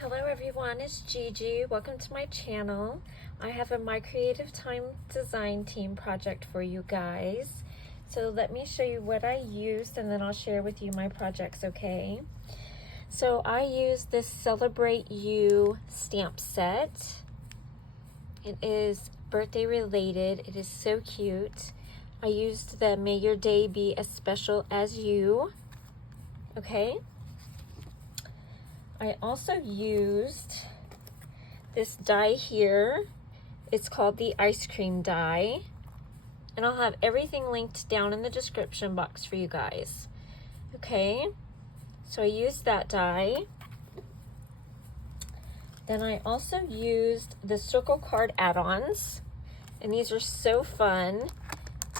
Hello everyone, it's Gigi. Welcome to my channel. I have a My Creative Time design team project for you guys. So let me show you what I used and then I'll share with you my projects, okay? So I used this Celebrate You stamp set. It is birthday related. It is so cute. I used the May Your Day Be as Special as You, okay? I also used this die here. It's called the ice cream die. And I'll have everything linked down in the description box for you guys. Okay, so I used that die. Then I also used the circle card add-ons. And these are so fun.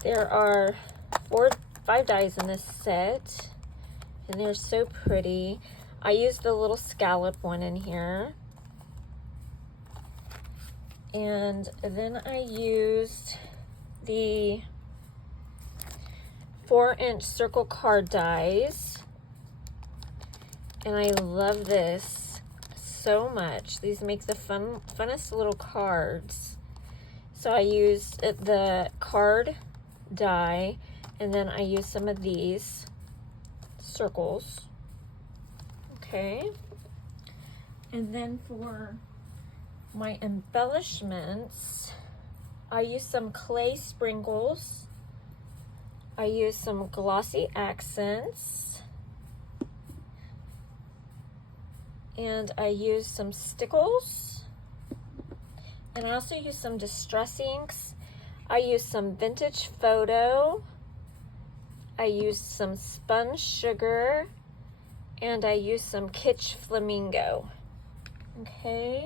There are 5 dies in this set. And they're so pretty. I used the little scallop one in here. And then I used the 4-inch circle card dies. And I love this so much. These make the funnest little cards. So I used the card die, and then I used some of these circles. Okay, and then for my embellishments, I used some clay sprinkles. I used some glossy accents. And I used some stickles. And I also used some distress inks. I used some vintage photo. I used some spun sugar. And I used some kitsch flamingo. Okay,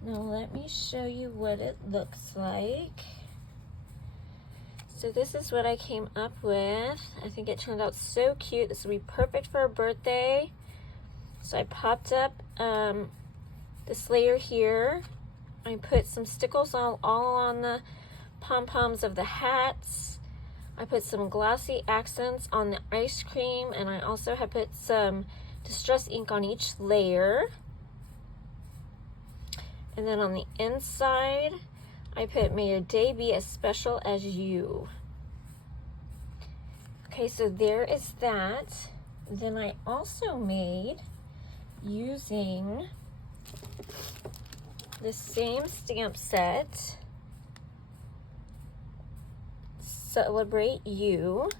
now let me show you what it looks like. So this is what I came up with. I think it turned out so cute. This would be perfect for a birthday. So I popped up this layer here. I put some stickles all on the pom-poms of the hats. I put some glossy accents on the ice cream, and I also have put some distress ink on each layer. And then on the inside, I put May Your Day Be as Special as You. Okay, so there is that. Then I also made, using the same stamp set, Celebrate You.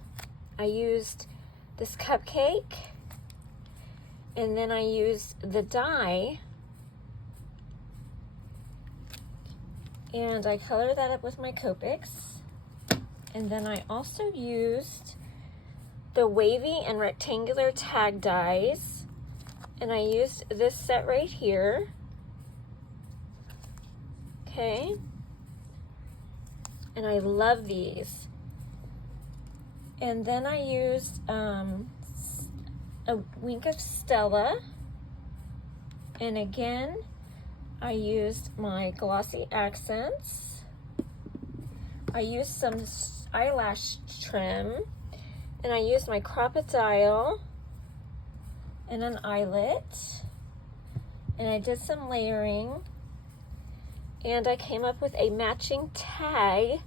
I used this cupcake, and then I used the die, and I colored that up with my Copics. And then I also used the wavy and rectangular tag dies, and I used this set right here. Okay, and I love these. And then I used a wink of Stella. And again, I used my glossy accents. I used some eyelash trim. And I used my crocodile and an eyelet. And I did some layering. And I came up with a matching tag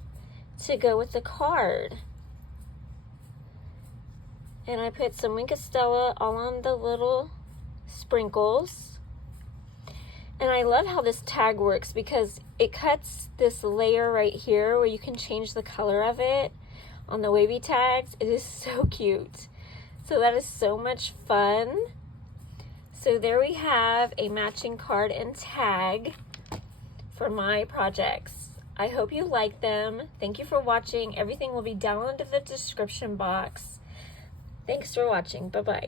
to go with the card. And I put some wink of Stella all on the little sprinkles. And I love how this tag works because it cuts this layer right here where you can change the color of it on the wavy tags. It is so cute. So that is so much fun. So there we have a matching card and tag for my projects. I hope you like them. Thank you for watching. Everything will be down in the description box. Thanks for watching. Bye-bye.